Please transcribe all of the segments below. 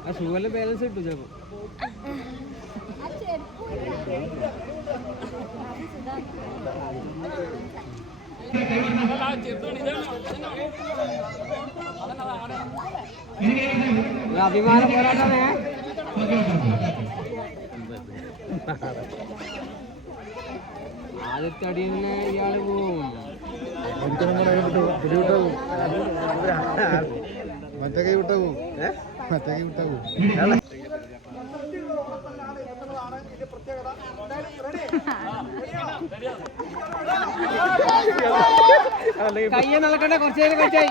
ആ ഷൂവല്ല ബാലൻസ് കിട്ടും ചിലപ്പോ. അഭിമാന പോരാട്ടമേ. ആദ്യത്തെ അടിയിൽ തന്നെ ഇയാൾ പോവും. മറ്റേ കൈ വിട്ടാവൂ മറ്റേ കൈ വിട്ടാവൂ കയ്യെ നടക്കണ്ടേ കുറച്ചു നേരം കഴിച്ചായി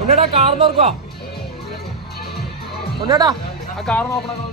ഉണ്ണേടാ കാർ നോക്കുക ഉണ്ണേടാ ആ കാർ നോക്കണം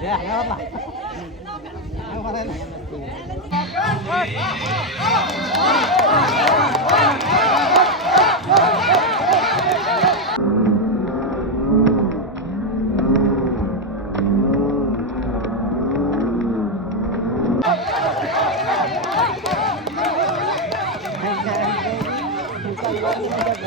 Ya, enggak apa-apa. Thank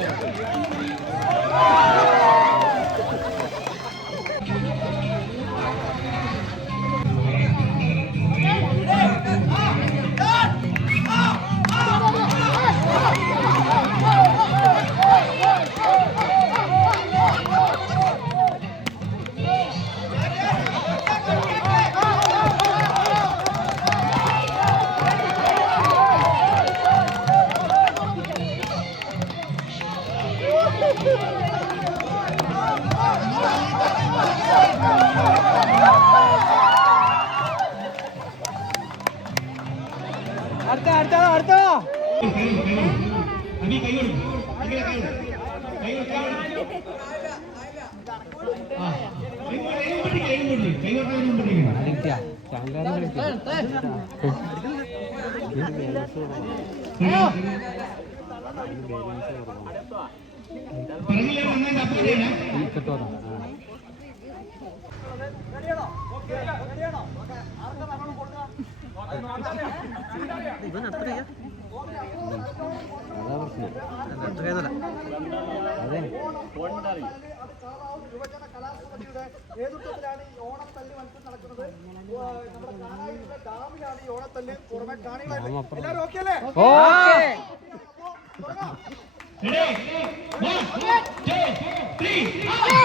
ഇവൻ അത്ര അതാ പ്രശ്നം അതെ നേതൃത്വത്തിലാണ് ഈ ഓണത്തല്ല് മത്സരം നടക്കുന്നത്. നമ്മുടെ കാനായിലെ ഡാമിലാണ് ഈ ഓണത്തല്ല് പുറമെ കാണികളായിട്ട്. എല്ലാവരും ഓക്കെ അല്ലേ? Hey!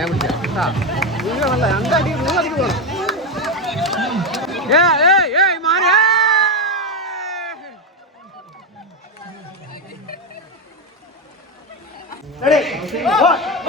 ഞാൻ പിടിച്ചാ രണ്ടടി മൂന്നടിക്ക് പോകണം ഏ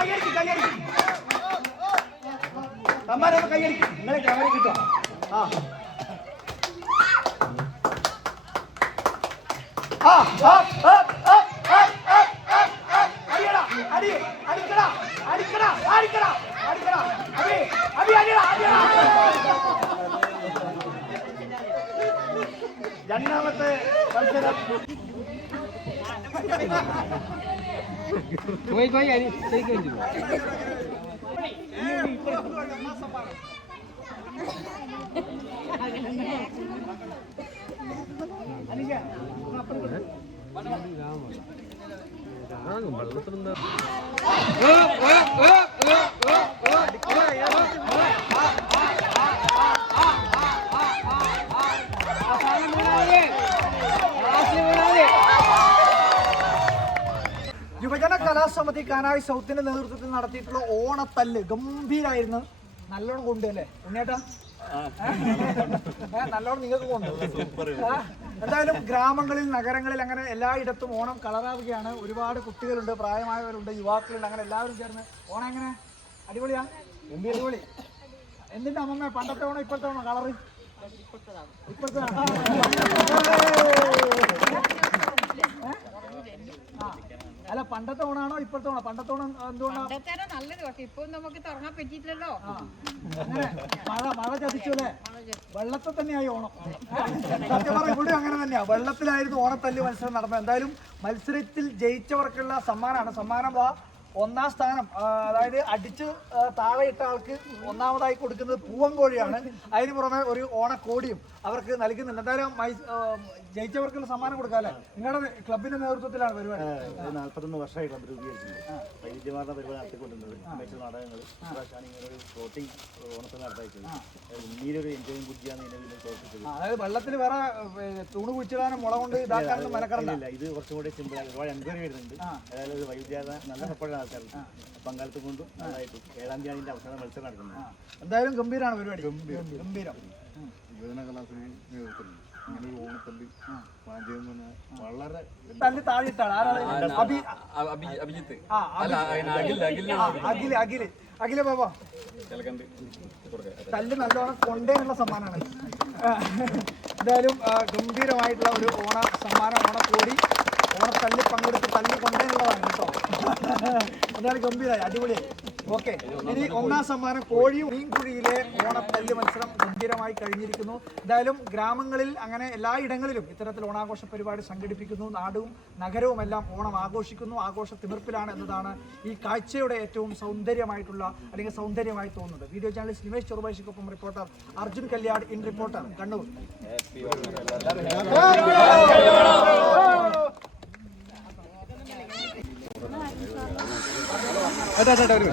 കയ്യടിക്ക്, കയ്യടിക്ക്, കയ്യടിക്ക്. തമ്മാനൊന്ന് കയ്യടിക്ക്. നിങ്ങളെ ക്യാമറ കിട്ടോ ആ ആ, ആ, ആ, ആ, ആ, ആ, કોઈ કોઈ આની થઈ ગયું જુઓ ராகம் பலத்திருந்தா കലാസമിതി കാനായി സൗത്തിന്റെ നേതൃത്വത്തിൽ നടത്തിയിട്ടുള്ള ഓണത്തല്ല് ഗംഭീരായിരുന്നു. നല്ലോണം കൊണ്ടുവല്ലേ ഉണ്ണേട്ടാ ഏ, നല്ലോണം നിങ്ങൾക്ക് കൊണ്ടു എന്തായാലും ഗ്രാമങ്ങളിൽ നഗരങ്ങളിൽ അങ്ങനെ എല്ലായിടത്തും ഓണം കളറാവുകയാണ്. ഒരുപാട് കുട്ടികളുണ്ട് പ്രായമായവരുണ്ട് യുവാക്കളുണ്ട്. അങ്ങനെ എല്ലാവരും ചേർന്ന് ഓണം എങ്ങനെ? അടിപൊളിയാ? അടിപൊളി. എന്തിന്റെ അമ്മമ്മ പണ്ടത്തെ ഓണം ഇപ്പോഴത്തെ ഓണം കളറ്? ഇപ്പോഴത്തെ ആ. അല്ല പണ്ടത്തെ ഓണാണോ ഇപ്പോഴത്തെ ഓണോ പണ്ടത്തെ ഓണം എന്തുകൊണ്ടാ? പണ്ടത്തേനെ നല്ലത് പക്ഷെ ഇപ്പൊ നമുക്ക് തുടങ്ങാൻ പറ്റിയിട്ടില്ലല്ലോ. അങ്ങനെ മഴ മഴ ചതിച്ചു അല്ലേ? വെള്ളത്തിൽ തന്നെയായി ഓണം. സത്യം പറഞ്ഞ ഇവിടെ അങ്ങനെ തന്നെയാ. വെള്ളത്തിലായിരുന്നു ഓണത്തല്ല് മത്സരം നടന്നത്. എന്തായാലും മത്സരത്തിൽ ജയിച്ചവർക്കുള്ള സമ്മാനമാണ്. സമ്മാനം വാ. ഒന്നാം സ്ഥാനം അതായത് അടിച്ച് താഴെ ഇട്ട ആൾക്ക് ഒന്നാമതായി കൊടുക്കുന്നത് പൂവൻ കോഴിയാണ് അതിന് പുറമെ ഒരു ഓണക്കോടിയും അവർക്ക് നൽകുന്നുണ്ട്. എന്തായാലും ജയിച്ചവർക്കുള്ള സമ്മാനം കൊടുക്കാം അല്ലേ നിങ്ങളുടെ ക്ലബിന്റെ നേതൃത്വത്തിലാണ് പരിപാടി. നാല്പത്തൊന്ന് വർഷമായി ക്ലബ് രൂപീകരിച്ചിട്ടുണ്ട് വൈവിധ്യമാർന്ന പരിപാടി നടത്തിക്കൊണ്ടിരുന്നത്. മികച്ച നാടകങ്ങൾ ഇങ്ങനെ ഒരു ഫ്ലോട്ടിംഗ് ഓണത്തിന് അതായത് വെള്ളത്തിൽ വേറെ തൂണ് കുഴിച്ചിടാനും മുള കൊണ്ട് ഇതാക്കാനും മെനക്കറണ്ട ഇത് കുറച്ചും കൂടി സിമ്പിൾ ആയി ഒരുപാട് എൻക്വയറി വരുന്നുണ്ട് അതായത് ഒരു നല്ല സപ്പോർട്ടാണ് ആൾക്കാർക്ക് പങ്കാളിത്തം കൊണ്ടും നന്നായിട്ട് ഏഴാം തീയതി അവസാന മത്സരം നടക്കുന്നത് എന്തായാലും ഗംഭീരമാണ് പരിപാടി. ഗംഭീരം. ഉം. യുവജന കലാസിന് നേതൃത്വം. ഇങ്ങനെ ഒരു ഓണത്തല്ലി വളരെ തല്ലി താഴെയിട്ടാണ്. ആരാണ് അഭിജിത്ത്. അഖിൽ അഖിൽ. അഖില ബാബ. തല്ല് നല്ലോണം കൊണ്ടേനുള്ള സമ്മാനമാണ് എന്തായാലും ഗംഭീരമായിട്ടുള്ള ഒരു ഓണ സമ്മാനം ഓണക്കോടി. ഓണത്തല്ല് പങ്കെടുത്ത് തല്ലി കൊണ്ടേനുള്ളതാണ് കേട്ടോ. അതാണ് ഗംഭീരമായി അടിപൊളി. ഓക്കെ ഇനി ഒന്നാം സമ്മാനം കോഴി മീൻകുഴിയിലെ ഓണത്തല്ല് മത്സരം ഗംഭീരമായി കഴിഞ്ഞിരിക്കുന്നു. എന്തായാലും ഗ്രാമങ്ങളിൽ അങ്ങനെ എല്ലായിടങ്ങളിലും ഇത്തരത്തിൽ ഓണാഘോഷ പരിപാടി സംഘടിപ്പിക്കുന്നു. നാടും നഗരവും എല്ലാം ഓണം ആഘോഷിക്കുന്നു. ആഘോഷ തിമിർപ്പിലാണ് എന്നതാണ് ഈ കാഴ്ചയുടെ ഏറ്റവും സൗന്ദര്യമായിട്ടുള്ള അല്ലെങ്കിൽ സൗന്ദര്യമായി തോന്നുന്നത്. Video journalist Nimesh ചെറുബാശിക്കൊപ്പം reporter Arjun Kalyad in reporter Kannur. ഒരു